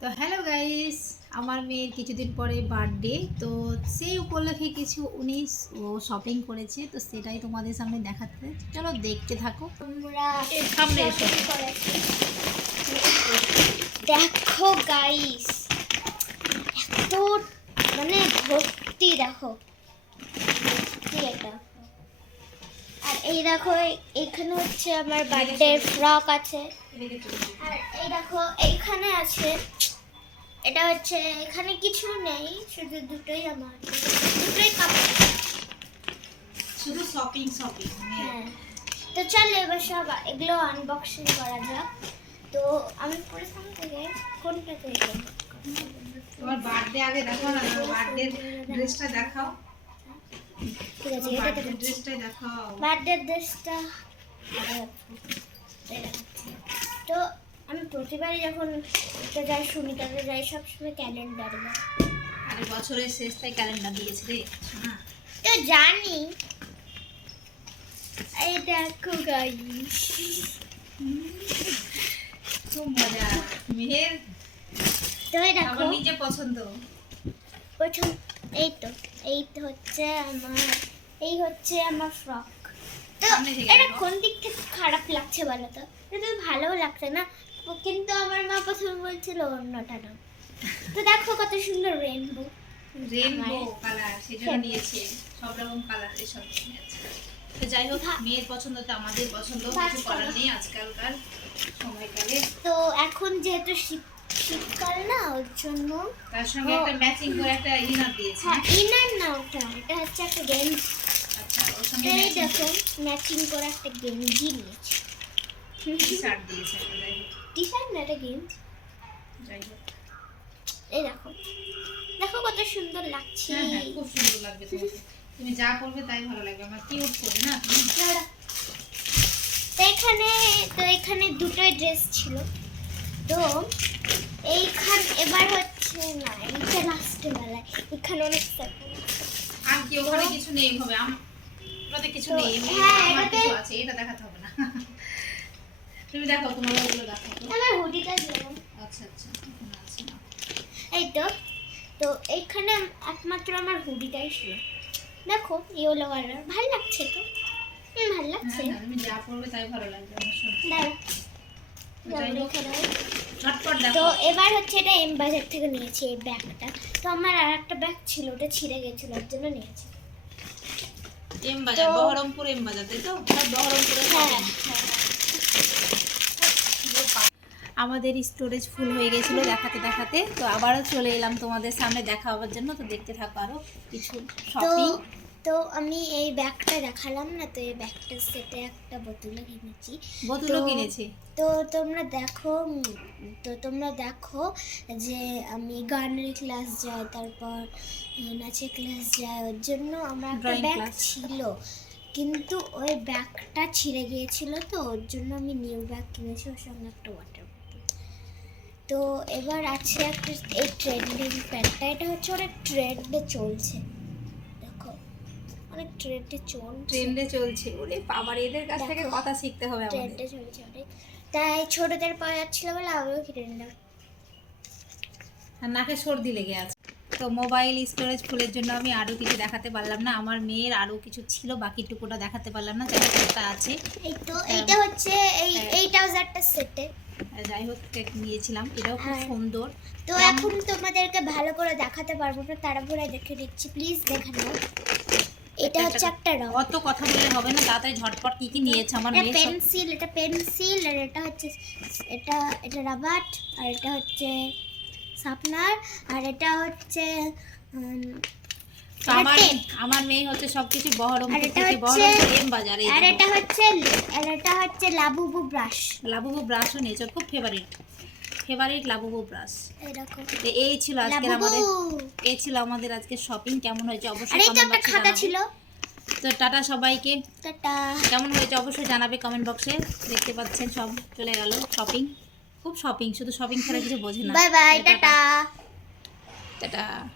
তো hello guys, আমার মেয়ের কিছুদিন পরে বার্থডে। তো সেই উপলক্ষে কিছু ও শপিং করেছে, তো সেটাই তোমাদের সামনে দেখাতে, চলো দেখতে থাকো। আমরা সামনে এসো। দেখো গাইস, এত মানে ভর্তি, দেখো এটা। আর এই দেখো, এখানে হচ্ছে আমার বার্থডে ফ্রক আছে। আর এই দেখো এইখানে আছে, এটা হচ্ছে, এখানে কিছু নেই, শুধু দুটোই আমার, দুটোই কাপড়, শুধু শপিং শপিং। হ্যাঁ। তো চলো এবার সব এগুলো আনবক্সিং করা যাক। তো আমি প্রথম থেকে কোনটা থেকে, তোমার বার্থডে আগে দেখো না, বার্থডে ড্রেসটা দেখাও। ঠিক আছে, এটা থেকে ড্রেসটা দেখাও, বার্থডে ড্রেসটা। তো আমি প্রতিবারই যখন এটা যাই, সুনিতাতে যাই, সবসময় ক্যালেন্ডার দেয়। আরে বছরের শেষ তাই ক্যালেন্ডার দিয়েছে রে শোনা। তো জানি, এই দেখো গাইস, খুব মজা মেহের। তো এই দেখো আমার নিজে পছন্দ। প্রথম এই তো হচ্ছে আমার, এই হচ্ছে আমার ফ্রক। তো সামনে থেকে এটা দেখো। কোন দিক থেকে খারাপ লাগছে বলো তো? এটা তো ভালোও লাগছে না, কিন্তু আমার মা প্রথমে বলছিল অন্যটা না। তো দেখো কত সুন্দর রেনবো, রেনবো কালার, সেজন্য নিয়েছে সব রকম কালার এসব নিয়েছে। তো যাই হোক, মেয়ের পছন্দ তো আমাদের পছন্দ, কিছু করার নেই আজকালকার সময়কালে। তো এখন যেহেতু শীতকাল না, ওর জন্য তার সঙ্গে একটা ম্যাচিং করে একটা ইনার দিয়েছে। হ্যাঁ, ইনার না, এটা হচ্ছে একটা গেঞ্জি। আচ্ছা, ওর সঙ্গে এই দেখো ম্যাচিং করে একটা গেঞ্জি নিয়েছি। টি-শার্ট দিয়েছে একটা, যাই হোক। টি শার্ট না, এটা গেঞ্জি। যাই হোক, এই দেখো, দেখো কত সুন্দর লাগছে। হ্যাঁ হ্যাঁ, খুব সুন্দর লাগবে তোমাকে। তুমি যা করবে তাই ভালো লাগবে, আমার কিউট করি না তুমি। দাঁড়া। তো এখানে দুটোই ড্রেস ছিল। তো এবার হচ্ছে না, এটা লাস্টে বেলায় এখানে অনেক আর কি ওখানে কিছু নেই হবে, আমাদের কিছু নেই, এমনি হ্যাঁ, আমার এটাতে- কিছু আছে, এটা দেখাতে হবে না। তুমি দেখো, তোমার ওগুলো দেখো তো। আমার হুডিটা দিলাম। আচ্ছা আচ্ছা, এখানে আছে না। এই তো, তো এইখানে একমাত্র আমার হুডিটাই ছিল। দেখো ইয়েলো কালার, ভালো লাগছে তো? ভালো লাগছে। হ্যাঁ হ্যাঁ, তুমি যা করবে তাই ভালো লাগবে আমার শোনা। দাঁড়া, যাই হোক, রেখে দাও। ঝটপট তো দেখো। এবার হচ্ছে, এটা এম বাজার থেকে নিয়েছি এই ব্যাগটা। তো আমার আর একটা ব্যাগ ছিল, ওটা ছিঁড়ে গেছিল, ওর জন্য নিয়েছি। এম বাজার, তো- বহরমপুর এম বাজার, তাই তো? বহরমপুরে হ্যাঁ, আমাদের স্টোরেজ ফুল হয়ে গেছিলো দেখাতে দেখাতে, তো আবারও চলে এলাম তোমাদের সামনে দেখাবার জন্য। তো দেখতে থাকো আরো কিছু তো শপিং। তো আমি এই ব্যাগটা দেখালাম না, তো এই ব্যাগটার সেটে একটা বোতলও কিনেছি। বোতলও তো- কিনেছি। তো তোমরা দেখো যে আমি গানের ক্লাস যাই, তারপর নাচের ক্লাস যাই, ওর জন্য আমার একটা Drawing ব্যাগ class। ছিল, কিন্তু ওই ব্যাগটা ছিঁড়ে গিয়েছিল, তো ওর জন্য আমি নিউ ব্যাগ কিনেছি, ওর সঙ্গে একটা ওয়াটার বোতল। তো এবার আছে একটা এই ট্রেন্ডিং প্যান্টটা, এটা হচ্ছে অনেক ট্রেন্ডে চলছে, দেখো অনেক ট্রেন্ডে চলছে। ওরে বাবার, এদের কাছ থেকে দেখো, কথা শিখতে হবে আমাদের। ট্রেন্ডে চলছে অনেক, তাই ছোটদের পাওয়া যাচ্ছিল বলে আমিও কিনে নিলাম। আর নাকে সর্দি লেগে আছে। তো মোবাইল স্টোরেজ ফুলের জন্য আমি আরও কিছু দেখাতে পারলাম না, আমার মেয়ের আরও কিছু ছিল, বাকিটুকুটা দেখাতে পারলাম না, যাই হোক একটা আছে। এই তো এইটা হচ্ছে এইটাও একটা সেটে। যাই হোক, কেক নিয়েছিলাম, এটাও খুব হ্যাঁ। সুন্দর। তো এখন তোমাদেরকে ভালো করে দেখাতে পারবো না, তাড়াহুড়ো দেখে দিচ্ছি, প্লিজ দেখে নাও। এটা হচ্ছে একটা রং, অত কথা বললে হবে না, তাড়াতাড়ি ঝটপট কি কি নিয়েছে আমার এটা মেয়ে। পেন্সিল, আর এটা হচ্ছে, এটা রাবার, আর এটা হচ্ছে শার্পনার, আর এটা হচ্ছে তো আমার মেয়ে হচ্ছে সবকিছু আর বহরমপুর এটা থেকে, হচ্ছে- বহরমপুর এম বাজারে। আর এটা হচ্ছে লাবুবু ব্রাশ। লাবুবু ব্রাশও নিয়েছে, খুব ফেভারিট লাবুবু ব্রাশ। এরকম এই ছিল আজকে শপিং। কেমন হয়েছে আর অবশ্যই এই তো কমেন্ট একটা বক্সে খাতা জানাবে। ছিল। তো টাটা সবাইকে। টাটা। কেমন হয়েছে অবশ্যই জানাবে কমেন্ট বক্সে। দেখতে পাচ্ছেন সব চলে গেল শপিং, খুব শপিং, শুধু শপিং ছাড়া কিছু বোঝে না। Bye bye, tata. টাটা।